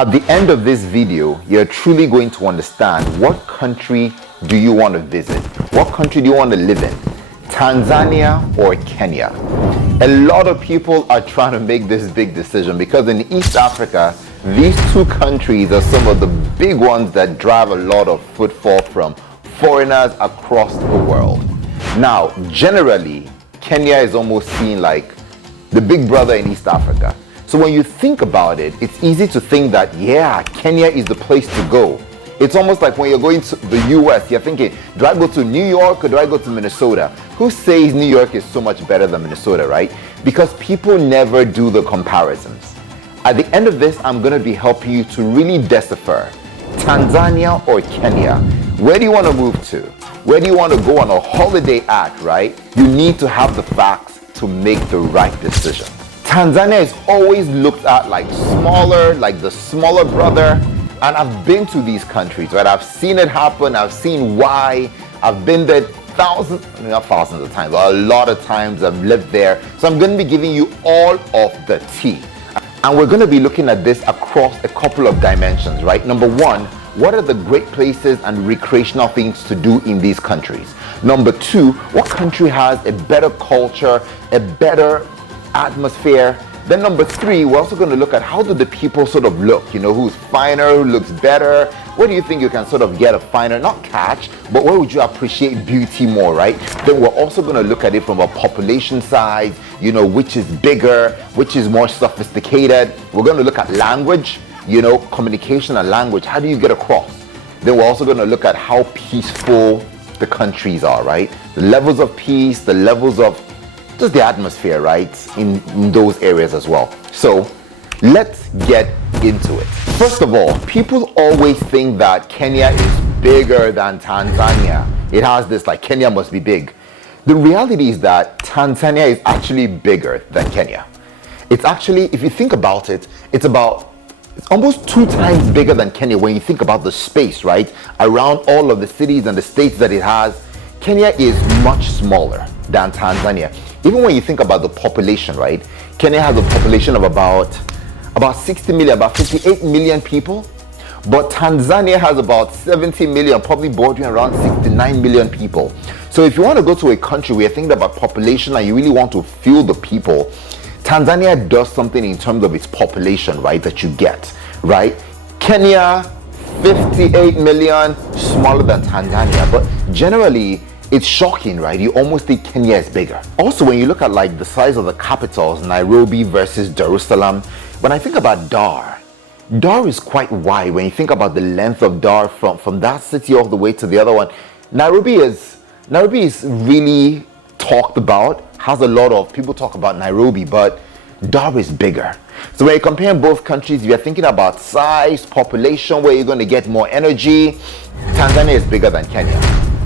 At the end of this video, you're truly going to understand what country do you want to visit? What country do you want to live in? Tanzania or Kenya? A lot of people are trying to make this big decision because in East Africa, these two countries are some of the big ones that drive a lot of footfall from foreigners across the world. Now, generally, Kenya is almost seen like the big brother in East Africa. So when you think about it, it's easy to think that, yeah, Kenya is the place to go. It's almost like when you're going to the US, you're thinking, do I go to New York or do I go to Minnesota? Who says New York is so much better than Minnesota, right? Because people never do the comparisons. At the end of this, I'm going to be helping you to really decipher Tanzania or Kenya. Where do you want to move to? Where do you want to go on a holiday at, right? You need to have the facts to make the right decision. Tanzania is always looked at like smaller, like the smaller brother. And I've been to these countries, right? I've seen it happen. I've seen why. I've been there not thousands of times, but a lot of times I've lived there. So I'm going to be giving you all of the tea. And we're going to be looking at this across a couple of dimensions, right? Number one, what are the great places and recreational things to do in these countries? Number two, what country has a better culture, a better atmosphere? Then number three, we're also going to look at how do the people sort of look, you know, who's finer, who looks better. Where do you think you can sort of get a finer, not catch, but where would you appreciate beauty more, right? Then we're also going to look at it from a population size, you know, which is bigger, which is more sophisticated. We're going to look at language, you know, communication and language. How do you get across? Then we're also going to look at how peaceful the countries are, right? The levels of peace, the levels of just the atmosphere, right, in those areas as well. So let's get into it. First of all, people always think that Kenya is bigger than Tanzania. It has this like Kenya must be big. The reality is that Tanzania is actually bigger than Kenya. It's actually, if you think about it, it's almost 2 times bigger than Kenya when you think about the space, right, around all of the cities and the states that it has. Kenya is much smaller than Tanzania. Even when you think about the population, right? Kenya has a population of about 60 million, about 58 million people. But Tanzania has about 70 million, probably bordering around 69 million people. So if you want to go to a country where you're thinking about population and you really want to feel the people, Tanzania does something in terms of its population, right, that you get, right? Kenya, 58 million, smaller than Tanzania. But generally, it's shocking, right? You almost think Kenya is bigger. Also, when you look at like the size of the capitals, Nairobi versus Jerusalem, when I think about Dar is quite wide. When you think about the length of Dar from that city all the way to the other one, Nairobi is really talked about, has a lot of people talk about Nairobi, but Dar is bigger. So when you're comparing both countries, if you're thinking about size, population, where you're going to get more energy, Tanzania is bigger than Kenya.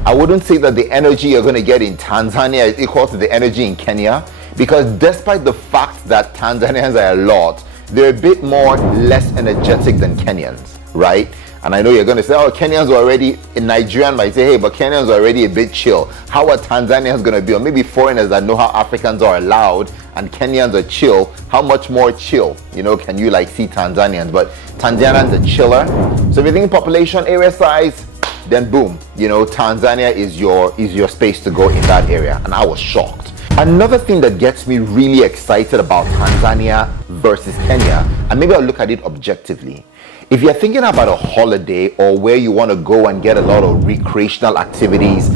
I wouldn't say that the energy you're going to get in Tanzania is equal to the energy in Kenya, because despite the fact that Tanzanians are a lot, they're a bit less energetic than Kenyans, right? And I know you're going to say, oh, Kenyans are already, in Nigerian might say, hey, but Kenyans are already a bit chill. How are Tanzanians going to be? Or maybe foreigners that know how Africans are loud and Kenyans are chill. How much more chill, you know, can you like see Tanzanians? But Tanzanians are chiller. So if you think population, area size, then boom, you know, Tanzania is your space to go in that area. And I was shocked. Another thing that gets me really excited about Tanzania versus Kenya, and maybe I'll look at it objectively. If you're thinking about a holiday or where you want to go and get a lot of recreational activities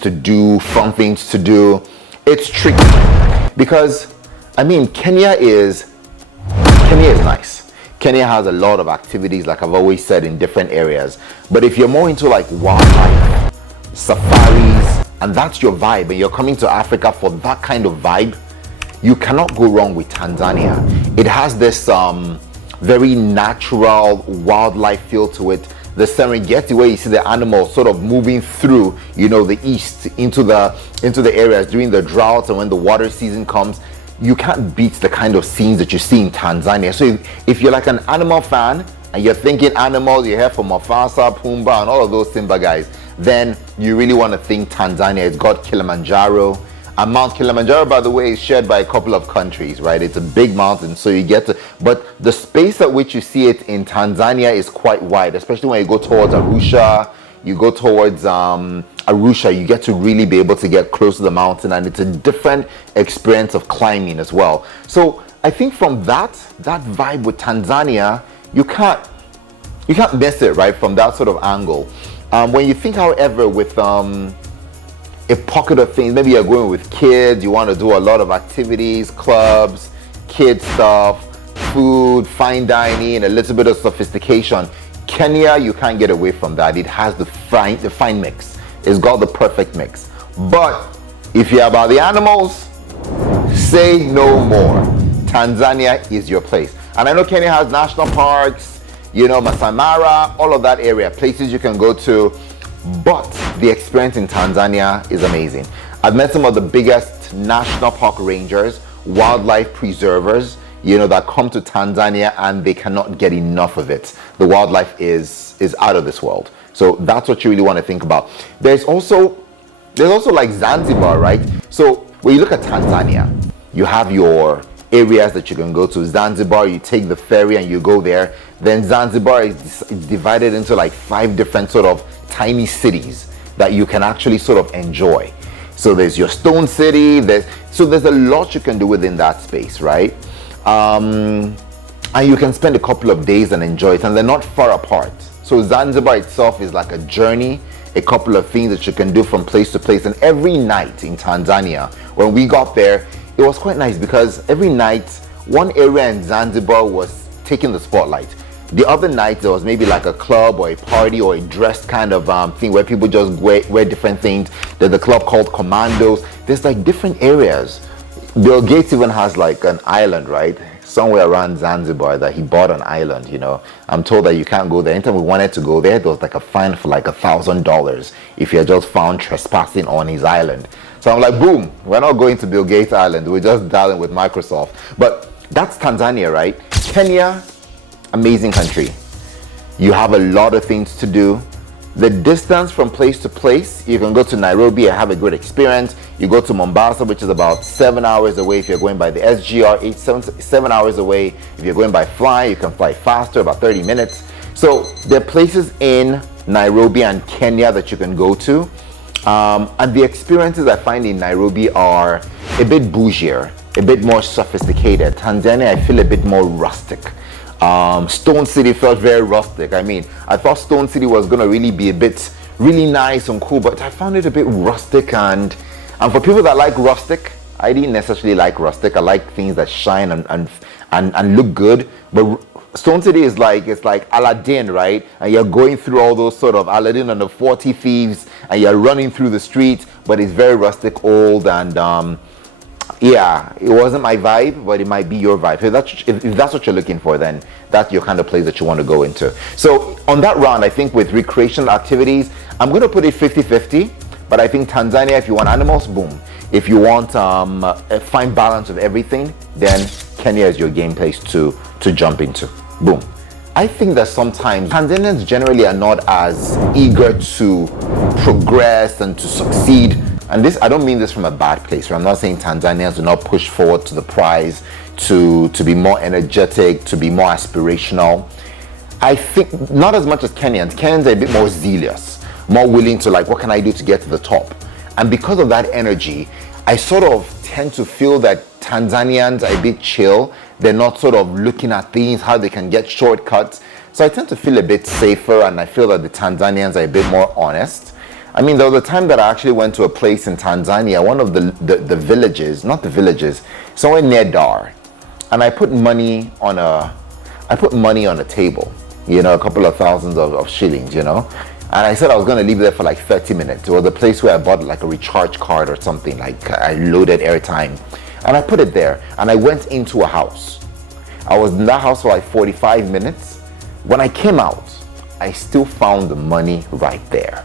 to do, fun things to do, it's tricky. Because, I mean, Kenya is nice. Kenya has a lot of activities, like I've always said, in different areas. But if you're more into like wildlife, safaris, and that's your vibe, and you're coming to Africa for that kind of vibe, you cannot go wrong with Tanzania. It has this very natural wildlife feel to it. The Serengeti, where you see the animals sort of moving through, you know, the east into the areas during the droughts, and when the water season comes, you can't beat the kind of scenes that you see in Tanzania. So if you're like an animal fan and you're thinking animals, you hear from Mufasa, Pumbaa, and all of those Simba guys, then you really want to think Tanzania. It's got Kilimanjaro, And Mount Kilimanjaro, by the way, is shared by a couple of countries, right? It's a big mountain, so you get to, but the space at which you see it in Tanzania is quite wide, especially when you go towards Arusha, you go towards Arusha, you get to really be able to get close to the mountain, and it's a different experience of climbing as well. So I think from that vibe with Tanzania, you can't miss it, right? From that sort of angle. When you think, however, with a pocket of things, maybe you're going with kids, you want to do a lot of activities, clubs, kid stuff, food, fine dining, a little bit of sophistication. Kenya, you can't get away from that. It has the fine mix. It's got the perfect mix. But if you're about the animals, say no more. Tanzania is your place. And I know Kenya has national parks, you know, Masai Mara, all of that area, places you can go to. But the experience in Tanzania is amazing. I've met some of the biggest national park rangers, wildlife preservers, you know, that come to Tanzania and they cannot get enough of it. The wildlife is out of this world. So that's what you really want to think about. There's also like Zanzibar, right? So when you look at Tanzania, you have your areas that you can go to. Zanzibar, you take the ferry and you go there. Then Zanzibar is divided into like 5 different sort of tiny cities that you can actually sort of enjoy. So there's your Stone City, there's a lot you can do within that space, right? And you can spend a couple of days and enjoy it, and they're not far apart. So Zanzibar itself is like a journey, a couple of things that you can do from place to place. And every night in Tanzania, when we got there, it was quite nice because every night one area in Zanzibar was taking the spotlight. The other night there was maybe like a club or a party or a dressed kind of thing where people just wear different things. There's a club called Commandos. There's like different areas. Bill Gates even has like an island, right? Somewhere around Zanzibar that he bought an island, you know. I'm told that you can't go there. Anytime we wanted to go there, there was like a fine for like $1,000 if you're just found trespassing on his island. So I'm like, boom, we're not going to Bill Gates Island. We're just dialing with Microsoft. But that's Tanzania, right? Kenya, amazing country. You have a lot of things to do. The distance from place to place, you can go to Nairobi and have a good experience. You go to Mombasa, which is about 7 hours away if you're going by the SGR, 7 hours away. If you're going by fly, you can fly faster, about 30 minutes. So there are places in Nairobi and Kenya that you can go to. And the experiences I find in Nairobi are a bit bougier, a bit more sophisticated. Tanzania, I feel a bit more rustic. Stone City felt very rustic. I mean, I thought Stone City was going to really be a bit really nice and cool, but I found it a bit rustic. And for people that like rustic, I didn't necessarily like rustic. I like things that shine and look good. But Stone City is like, it's like Aladdin, right? And you're going through all those sort of Aladdin and the 40 thieves, and you're running through the streets, but it's very rustic, old, and yeah, it wasn't my vibe, but it might be your vibe. If that's what you're looking for, then that's your kind of place that you want to go into. So on that round, I think with recreational activities, I'm going to put it 50-50, but I think Tanzania, if you want animals, boom. If you want a fine balance of everything, then Kenya is your game place to jump into. Boom. I think that sometimes Tanzanians generally are not as eager to progress and to succeed. And this, I don't mean this from a bad place, right? I'm not saying Tanzanians do not push forward to the prize, to be more energetic, to be more aspirational. I think not as much as Kenyans. Kenyans are a bit more zealous, more willing to like, what can I do to get to the top? And because of that energy, I sort of tend to feel that Tanzanians are a bit chill. They're not sort of looking at things, how they can get shortcuts. So I tend to feel a bit safer, and I feel that the Tanzanians are a bit more honest. I mean, there was a time that I actually went to a place in Tanzania, one of the villages, not the villages, somewhere near Dar. And I put money on a table, you know, a couple of thousands of shillings, you know. And I said I was going to leave there for like 30 minutes. It was a place where I bought like a recharge card or something, like I loaded airtime. And I put it there, and I went into a house. I was in that house for like 45 minutes. When I came out, I still found the money right there.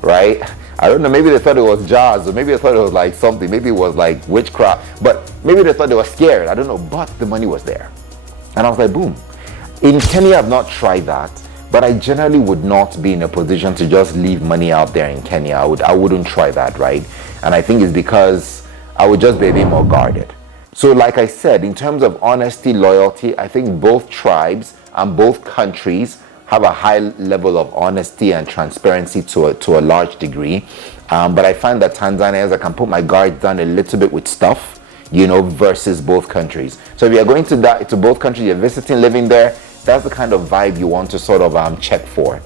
Right? I don't know, maybe they thought it was jazz, or maybe they thought it was like something, maybe it was like witchcraft, but maybe they thought they were scared, I don't know, but the money was there. And I was like, boom. In Kenya, I've not tried that, but I generally would not be in a position to just leave money out there in Kenya. I wouldn't try that, right? And I think it's because I would just be a bit more guarded. So like I said, in terms of honesty, loyalty, I think both tribes and both countries have a high level of honesty and transparency to a large degree. But I find that Tanzania, I can put my guard down a little bit with stuff, versus both countries. So if you're going to both countries, you're visiting, living there, that's the kind of vibe you want to sort of check for.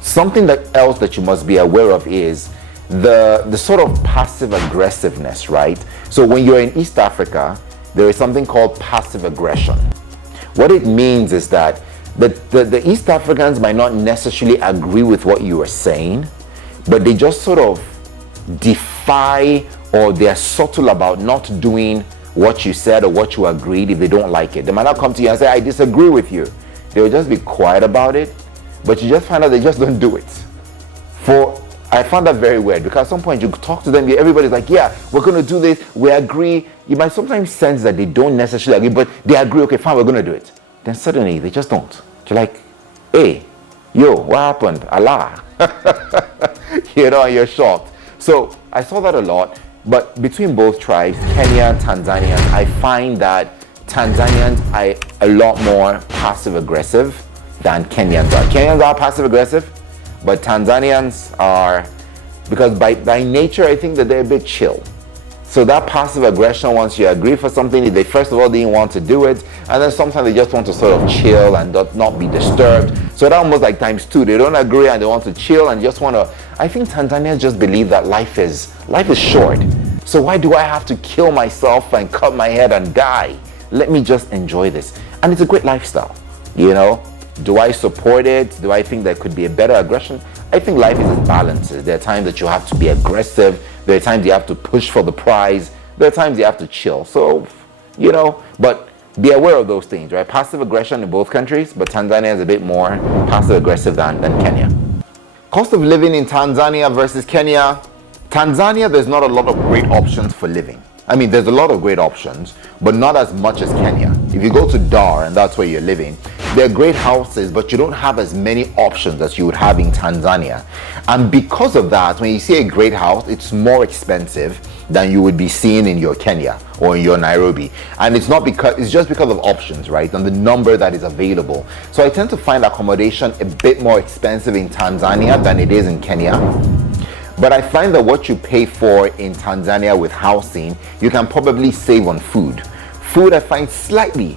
Something else that you must be aware of is the sort of passive aggressiveness, right? So when you're in East Africa, there is something called passive aggression. What it means is that the East Africans might not necessarily agree with what you are saying, but they just sort of defy, or they're subtle about not doing what you said or what you agreed if they don't like it. They might not come to you and say, I disagree with you. They will just be quiet about it, but you just find out they just don't do it. I found that very weird, because at some point you talk to them, everybody's like, yeah, we're going to do this, we agree. You might sometimes sense that they don't necessarily agree, but they agree, okay, fine, we're going to do it. Then suddenly they just don't. You're like, hey, yo, what happened? Allah. And you're shocked. So I saw that a lot, but between both tribes, Kenya and Tanzania, I find that Tanzanians are a lot more passive aggressive than Kenyans are. Kenyans are passive aggressive, but Tanzanians are, because by nature, I think that they're a bit chill. So that passive aggression, once you agree for something, they first of all didn't want to do it, and then sometimes they just want to sort of chill and not be disturbed. So that almost like times two. They don't agree and they want to chill and just want to. I think Tanzanians just believe that life is short. So why do I have to kill myself and cut my head and die? Let me just enjoy this. And it's a great lifestyle, Do I support it? Do I think there could be a better aggression? I think life is in balances. There are times that you have to be aggressive. There are times you have to push for the prize. There are times you have to chill. So, but be aware of those things, right? Passive aggression in both countries, but Tanzania is a bit more passive aggressive than Kenya. Cost of living in Tanzania versus Kenya. Tanzania, there's not a lot of great options for living. I mean, there's a lot of great options, but not as much as Kenya. If you go to Dar and that's where you're living, there are great houses, but you don't have as many options as you would have in Tanzania. And because of that, when you see a great house, it's more expensive than you would be seeing in your Kenya or in your Nairobi. And it's just because of options, right? And the number that is available. So I tend to find accommodation a bit more expensive in Tanzania than it is in Kenya. But I find that what you pay for in Tanzania with housing, you can probably save on food. Food I find slightly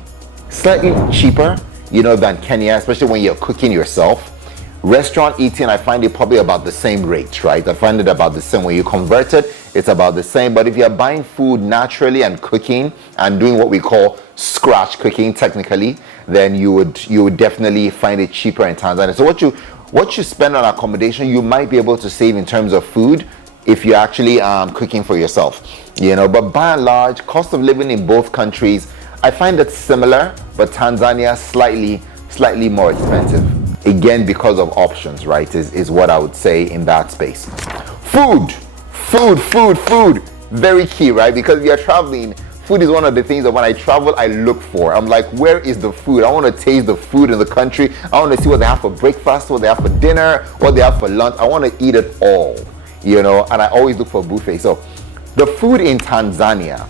cheaper, than Kenya, especially when you're cooking yourself. Restaurant eating, I find it probably about the same rate, right? I find it about the same. When you convert it, it's about the same. But if you're buying food naturally and cooking and doing what we call scratch cooking technically, then you would definitely find it cheaper in Tanzania. So what you spend on accommodation, you might be able to save in terms of food if you're actually cooking for yourself, But by and large, cost of living in both countries, I find it similar, but Tanzania slightly more expensive. Again, because of options, right, is what I would say in that space. Food, very key, right? Because if you're traveling, food is one of the things that when I travel, I look for. I'm like, where is the food? I want to taste the food in the country. I want to see what they have for breakfast, what they have for dinner, what they have for lunch. I want to eat it all, and I always look for a buffet. So the food in Tanzania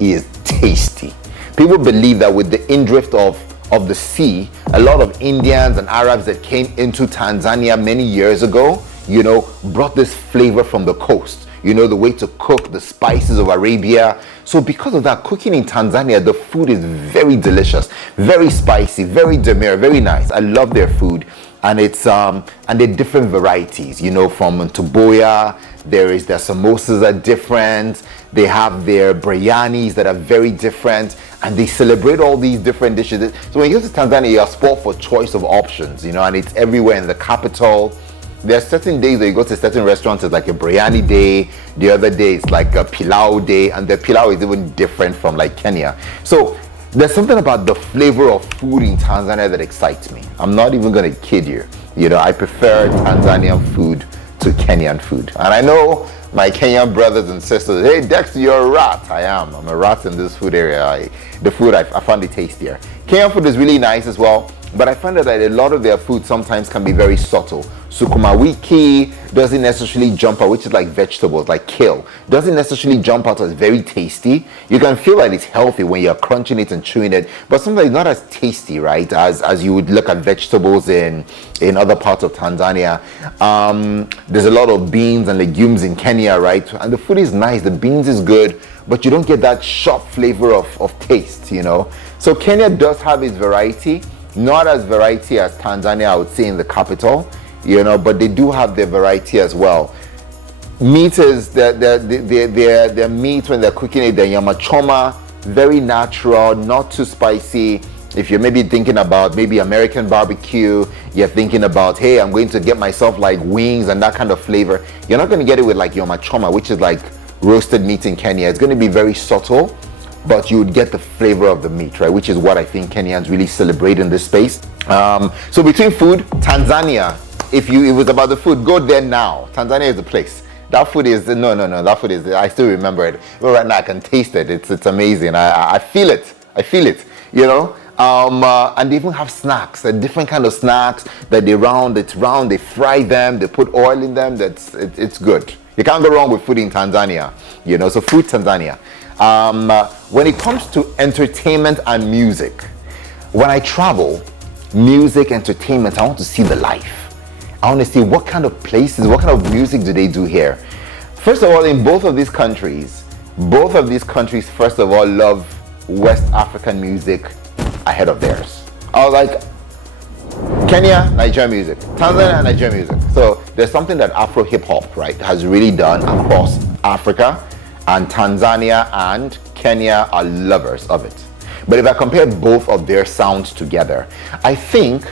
is tasty. People believe that with the indrift of the sea, a lot of Indians and Arabs that came into Tanzania many years ago, brought this flavor from the coast. The way to cook, the spices of Arabia. So because of that, cooking in Tanzania, the food is very delicious, very spicy, very demure, very nice. I love their food. And it's and they're different varieties, from Ntoboya, their samosas are different, they have their biryanis that are very different, and they celebrate all these different dishes. So when you go to Tanzania, you're spoiled for choice of options, and it's everywhere in the capital. There are certain days that you go to certain restaurants, it's like a biryani day, the other day it's like a pilau day, and the pilau is even different from like Kenya. So there's something about the flavor of food in Tanzania that excites me. I'm not even going to kid you. I prefer Tanzanian food to Kenyan food. And I know my Kenyan brothers and sisters, hey, Dexter, you're a rat. I am. I'm a rat in this food area. The food, I found it tastier. Kenyan food is really nice as well. but I find that a lot of their food sometimes can be very subtle. Sukuma wiki doesn't necessarily jump out, which is like vegetables, like kale, doesn't necessarily jump out as very tasty. You can feel that it's healthy when you're crunching it and chewing it, but sometimes it's not as tasty, right, as you would look at vegetables in other parts of Tanzania. There's a lot of beans and legumes in Kenya, right, and the food is nice, the beans is good, but you don't get that sharp flavor of taste, you know. So Kenya does have its variety, not as variety as Tanzania, I would say, in the capital, you know, but they do have their variety as well. Meat is their meat when they're cooking it, their nyama choma, very natural, not too spicy. If you're maybe thinking about maybe American barbecue, you're thinking about, hey, I'm going to get myself like wings and that kind of flavor, you're not going to get it with like nyama choma, which is like roasted meat in Kenya. It's going to be very subtle, but you would get the flavor of the meat, right? Which is what I think Kenyans really celebrate in this space. So between food, Tanzania, if it was about the food, go there now. Tanzania is the place. That food is, no, that food is, I still remember it. Well, right now I can taste it. It's amazing. I feel it. I feel it, you know? And they even have snacks, a different kind of snacks that they fry them, they put oil in them. It's good. You can't go wrong with food in Tanzania, you know, so food Tanzania. When it comes to entertainment and music, when I travel, music, entertainment, I want to see the life. I want to see what kind of places, what kind of music do they do here. First of all, in both of these countries, first of all, love West African music ahead of theirs. I was like, Kenya, Nigerian music, Tanzania, Nigerian music. So there's something that Afro hip hop, right, has really done across Africa, and Tanzania and Kenya are lovers of it. But if I compare both of their sounds together, I think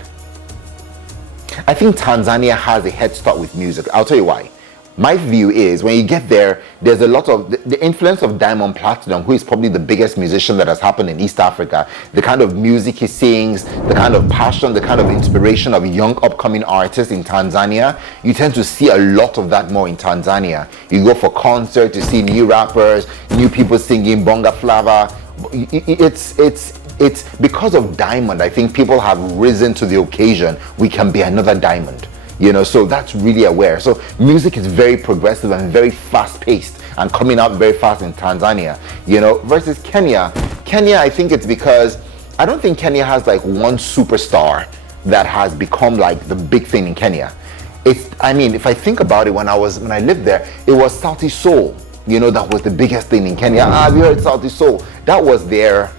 Tanzania has a head start with music. I'll tell you why. My view is when you get there, there's a lot of the influence of Diamond Platnumz, who is probably the biggest musician that has happened in East Africa. The kind of music he sings, the kind of passion, the kind of inspiration of young upcoming artists in Tanzania, you tend to see a lot of that more in Tanzania. You go for concerts, you see new rappers, new people singing bonga flava. It's because of Diamond. I think people have risen to the occasion. We can be another Diamond. You know, so that's really aware. So music is very progressive and very fast-paced and coming out very fast in Tanzania, you know, versus Kenya. I think it's because I don't think Kenya has like one superstar that has become like the big thing in Kenya. I mean, if I think about it, when I lived there, it was Sauti Sol, you know, that was the biggest thing in Kenya. Have you heard Sauti Sol? That was their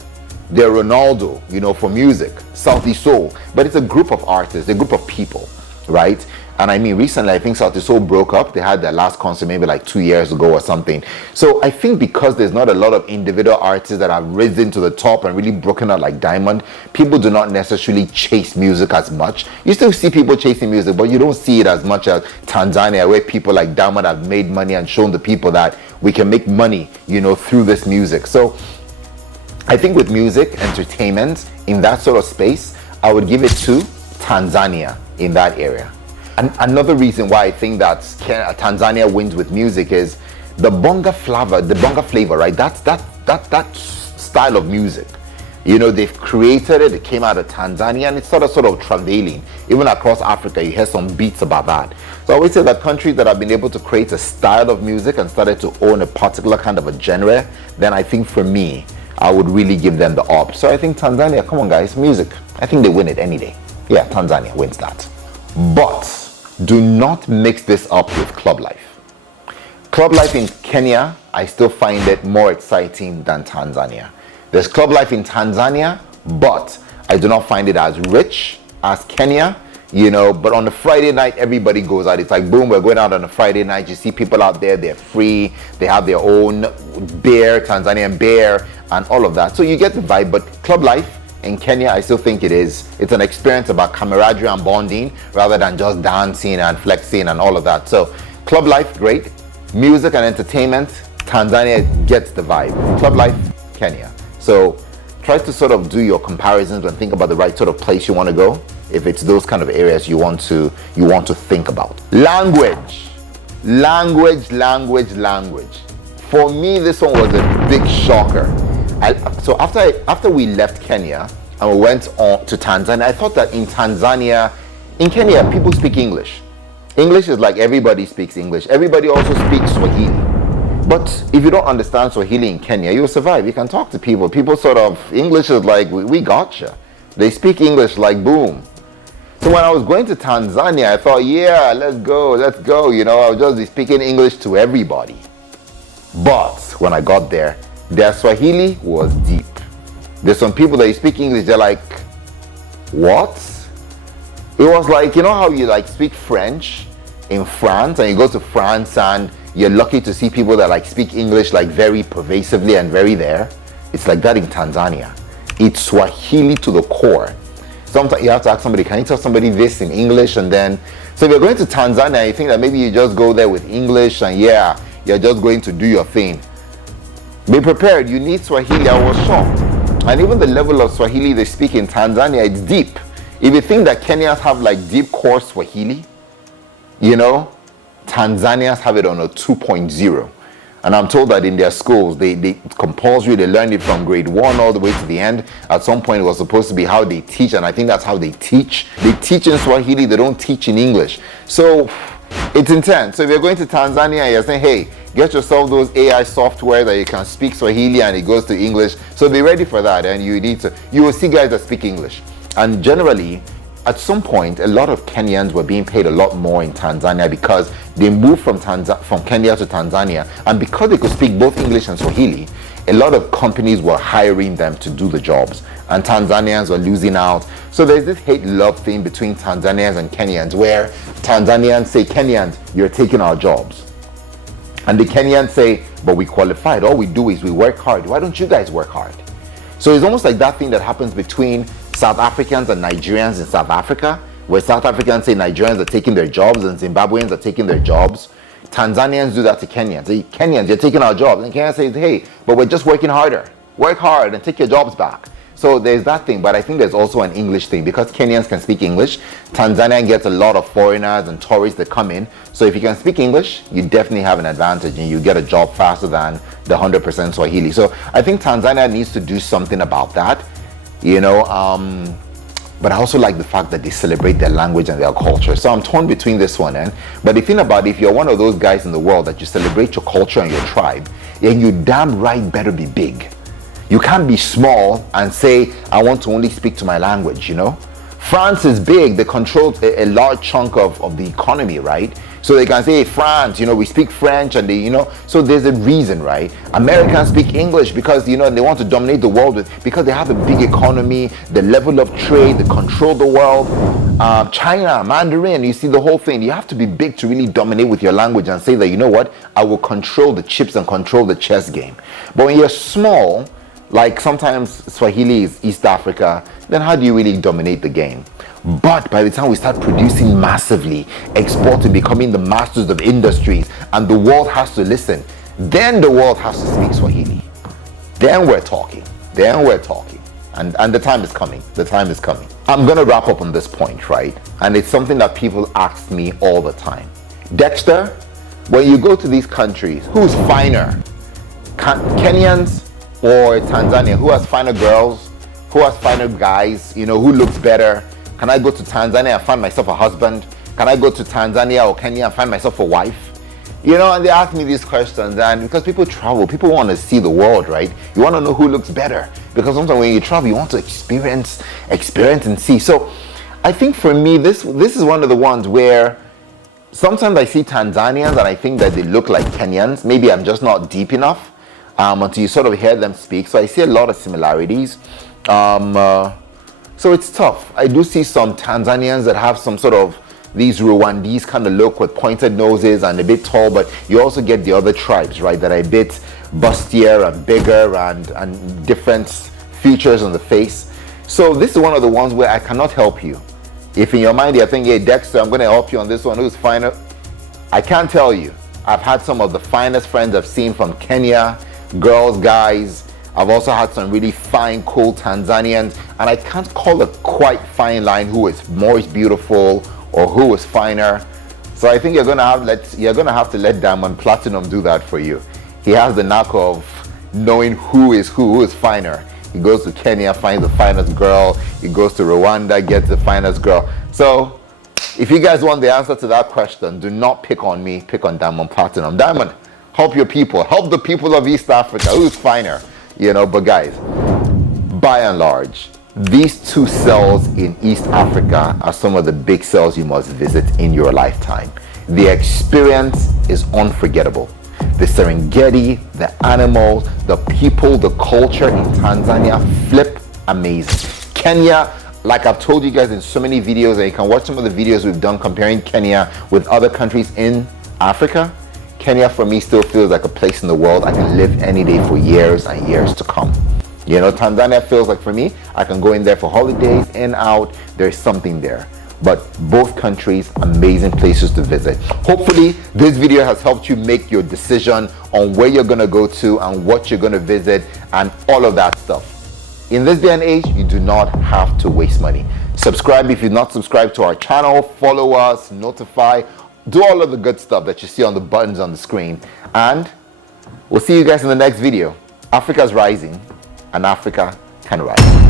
Ronaldo, you know, for music, Sauti Sol. But it's a group of artists, a group of people, right? And I mean, recently, I think Sauti Sol broke up. They had their last concert maybe like 2 years ago or something. So I think because there's not a lot of individual artists that have risen to the top and really broken out like Diamond, people do not necessarily chase music as much. You still see people chasing music, but you don't see it as much as Tanzania, where people like Diamond have made money and shown the people that we can make money, you know, through this music. So I think with music, entertainment, in that sort of space, I would give it to Tanzania in that area. And another reason why I think that Tanzania wins with music is the bonga flavor, right? That style of music. You know, they've created it. It came out of Tanzania, and it's sort of travailing. Even across Africa, you hear some beats about that. So I always say that countries that have been able to create a style of music and started to own a particular kind of a genre, then I think for me, I would really give them the up. So I think Tanzania, come on guys, music. I think they win it any day. Yeah, Tanzania wins that. But do not mix this up with club life. Club life in Kenya, I still find it more exciting than Tanzania. There's club life in Tanzania, but I do not find it as rich as Kenya, you know. But on a Friday night, everybody goes out. It's like, boom, we're going out on a Friday night. You see people out there, they're free. They have their own beer, Tanzanian beer, and all of that. So you get the vibe. But club life in Kenya, I still think it's an experience about camaraderie and bonding rather than just dancing and flexing and all of that. So club life, great. Music and entertainment, Tanzania gets the vibe. Club life, Kenya. So try to sort of do your comparisons and think about the right sort of place you want to go, if it's those kind of areas you want to think about. Language. For me, this one was a big shocker. So after we left Kenya, and we went on to Tanzania. I thought that in Kenya, people speak English. English is like everybody speaks English. Everybody also speaks Swahili. But if you don't understand Swahili in Kenya, you'll survive. You can talk to people. People sort of, English is like, we gotcha. They speak English like boom. So when I was going to Tanzania, I thought, yeah, let's go. I would just be speaking English to everybody. But when I got there, their Swahili was deep. There's some people that you speak English, they're like, what? It was like, you know how you like speak French in France, and you go to France and you're lucky to see people that like speak English like very pervasively and very there. It's like that in Tanzania. It's Swahili to the core. Sometimes you have to ask somebody, can you tell somebody this in English? And then, so if you're going to Tanzania, you think that maybe you just go there with English and yeah, you're just going to do your thing. Be prepared, you need Swahili. I was shocked. And even the level of Swahili they speak in Tanzania, it's deep. If you think that Kenyans have like deep core Swahili, Tanzanians have it on a 2.0. And I'm told that in their schools, they compulsory, they learn it from grade 1 all the way to the end. At some point, it was supposed to be how they teach, and I think that's how they teach. They teach in Swahili, they don't teach in English. So it's intense. So if you're going to Tanzania, you're saying, hey, get yourself those AI software that you can speak Swahili and it goes to English. So be ready for that, and you will see guys that speak English. And generally, at some point, a lot of Kenyans were being paid a lot more in Tanzania because they moved from Kenya to Tanzania. And because they could speak both English and Swahili, a lot of companies were hiring them to do the jobs. And Tanzanians were losing out. So there's this hate-love thing between Tanzanians and Kenyans where Tanzanians say, Kenyans, you're taking our jobs. And the Kenyans say, but we qualified. All we do is we work hard. Why don't you guys work hard? So it's almost like that thing that happens between South Africans and Nigerians in South Africa, where South Africans say Nigerians are taking their jobs and Zimbabweans are taking their jobs. Tanzanians do that to Kenyans. Say, Kenyans, you're taking our jobs. And Kenya says, hey, but we're just working harder. Work hard and take your jobs back. So there's that thing, but I think there's also an English thing. Because Kenyans can speak English, Tanzania gets a lot of foreigners and tourists that come in. So if you can speak English, you definitely have an advantage and you get a job faster than the 100% Swahili. So I think Tanzania needs to do something about that. But I also like the fact that they celebrate their language and their culture. So I'm torn between this one but the thing about it, if you're one of those guys in the world that you celebrate your culture and your tribe, then you damn right better be big. You can't be small and say, I want to only speak to my language, France is big. They control a large chunk of the economy, right? So they can say, hey, France, we speak French and so there's a reason, right? Americans speak English because, they want to dominate the world because they have a big economy, the level of trade, they control the world. China, Mandarin, you see the whole thing. You have to be big to really dominate with your language and say that, you know what, I will control the chips and control the chess game. But when you're small, like sometimes Swahili is East Africa, then how do you really dominate the game? But by the time we start producing massively, exporting, becoming the masters of industries, and the world has to listen, then the world has to speak Swahili. Then we're talking. And the time is coming. I'm going to wrap up on this point, right? And it's something that people ask me all the time. Dexter, when you go to these countries, who's finer? Kenyans or Tanzania? Who has finer girls? Who has finer guys? Who looks better? Can I go to Tanzania and find myself a husband? Can I go to Tanzania or Kenya and find myself a wife? And they ask me these questions, and because people travel, people want to see the world, right? You want to know who looks better, because sometimes when you travel, you want to experience and see. So I think for me, this is one of the ones where sometimes I see Tanzanians and I think that they look like Kenyans. Maybe I'm just not deep enough until you sort of hear them speak. So I see a lot of similarities. So it's tough. I do see some Tanzanians that have some sort of these Rwandese kind of look with pointed noses and a bit tall, but you also get the other tribes, right, that are a bit bustier and bigger and different features on the face. So this is one of the ones where I cannot help you. If in your mind you're thinking, hey Dexter, I'm going to help you on this one, who's finer? I can't tell you. I've had some of the finest friends I've seen from Kenya, girls, guys. I've also had some really fine, cool Tanzanians, and I can't call a quite fine line who is more beautiful or who is finer. So I think you're gonna have to let Diamond Platinum do that for you. He has the knack of knowing who is finer. He goes to Kenya, finds the finest girl. He goes to Rwanda, gets the finest girl. So if you guys want the answer to that question, do not pick on me, pick on Diamond Platinum. Diamond, help your people, help the people of East Africa. Who's finer? You know, but guys, by and large, these two cells in East Africa are some of the big cells you must visit in your lifetime. The experience is unforgettable. The Serengeti, the animals, the people, the culture in Tanzania, flip amazing. Kenya, like I've told you guys in so many videos, and you can watch some of the videos we've done comparing Kenya with other countries in Africa. Kenya for me still feels like a place in the world I can live any day for years and years to come. You know, Tanzania feels like for me, I can go in there for holidays, in, out, there's something there. But both countries, amazing places to visit. Hopefully this video has helped you make your decision on where you're gonna go to and what you're gonna visit and all of that stuff. In this day and age, you do not have to waste money. Subscribe if you're not subscribed to our channel, follow us, notify, do all of the good stuff that you see on the buttons on the screen. And we'll see you guys in the next video. Africa's rising and Africa can rise.